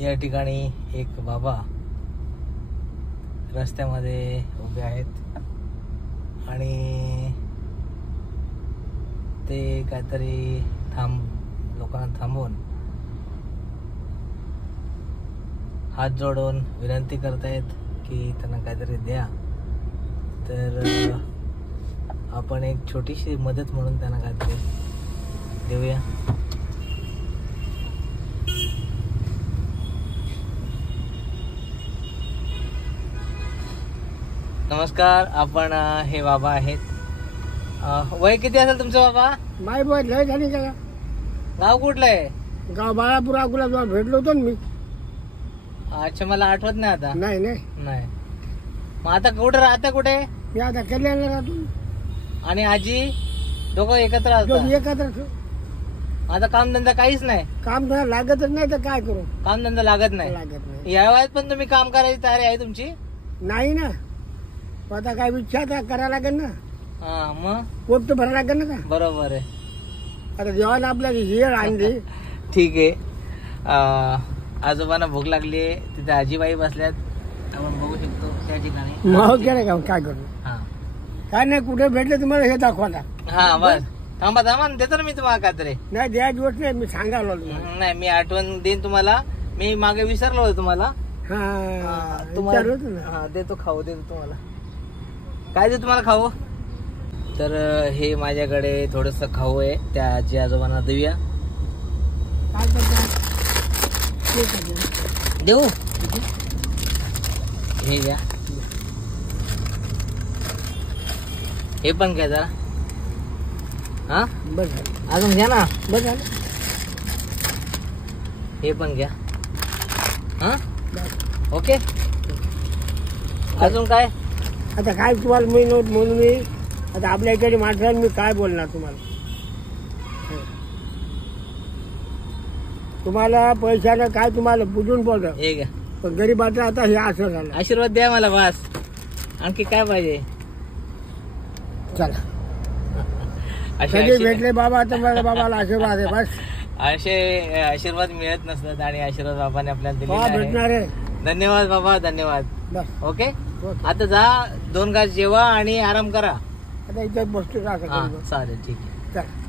या ठिकाणी एक बाबा रस्त्यामध्ये उभे आहेत आणि ते काहीतरी लोकांना थांबवून हात जोडून विनंती करतायत की त्यांना काहीतरी द्या. तर आपण एक छोटीशी मदत म्हणून त्यांना काहीतरी देऊया. नमस्कार. आपण हे बाबा आहेत. वय किती असेल तुमचं बाबा? माय बोल लय झाली का? गाव कुठलं आहे? गाव बाळापूर अकोला भेटलो होतो ना मी. अच्छा, मला आठवत नाही आता. नाही नाही. मग आता कुठे राहता? कुठे? मी आता कल्याणला राहतो. आणि आजी दोघं एकत्र असतात? एकत्र. आता कामधंदा काहीच नाही? काम लागतच नाही तर काय करू? कामधंदा लागत नाही. या वयात पण तुम्ही काम करायची तयारी आहे तुमची? नाही ना. आता काय इच्छा करायला लागेल ना. हा, मग पोट तर भरायला लागेल ना. बरोबर आहे. आता जेवण आपल्याला हेळ आणली. ठीक आहे. आजोबांना भूक लागली. तिथे आजीबाई बसल्यात, आपण बघू शकतो त्या ठिकाणी. मग केलं का? काय करू? हा, काय नाही. कुठे भेटले तुम्हाला हे दाखवायला? हा बस. थांबा देतो ना मी तुम्हाला काहीतरी. नाही द्या दिवस नाही. मी सांगायला नाही, मी आठवण देईन तुम्हाला. मी मागे विसरलो होतो तुम्हाला. तुम्हाला देतो, खाऊ देतो तुम्हाला. काय देतो तुम्हाला खाऊ? तर हे माझ्याकडे थोडस खाऊ आहे, त्या आजी आजोबांना देऊया. देऊ? हे घ्या. हे पण घ्या जरा. हा बस अजून घ्या ना. बस झालं. हे पण घ्या. हा ओके. अजून काय? आता काय तुम्हाला मी नोट म्हणून मी आता आपल्या इकडे माणसाला मी काय बोलणार तुम्हाला? तुम्हाला पैशानं काय तुम्हाला बुजून बोलतो. हे घ्या. पण गरीबाचं आता हे असं झालं. आशीर्वाद द्या मला बस. आणखी काय पाहिजे? चला कधी भेटले बाबा तर मला बाबाला आशीर्वाद आहे बस. असे आशीर्वाद मिळत नसतात आणि आशीर्वाद बाबाने आपल्याला दिले भेटणार आहे. धन्यवाद बाबा, धन्यवाद. बस ओके. आता जा, 2 घास जेवा आणि आराम करा. आता इथे बसतो का? चालेल, ठीक आहे. चला.